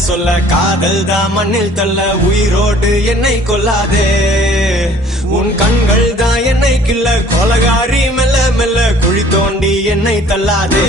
சொல்ல காதல் தான் மண்ணில் தள்ள உயிரோடு என்னை கொல்லாதே உன் கண்கள் தான் என்னை கிள்ள கொலகாரி மெல்ல மெல்ல குழி தோண்டி என்னை தள்ளாதே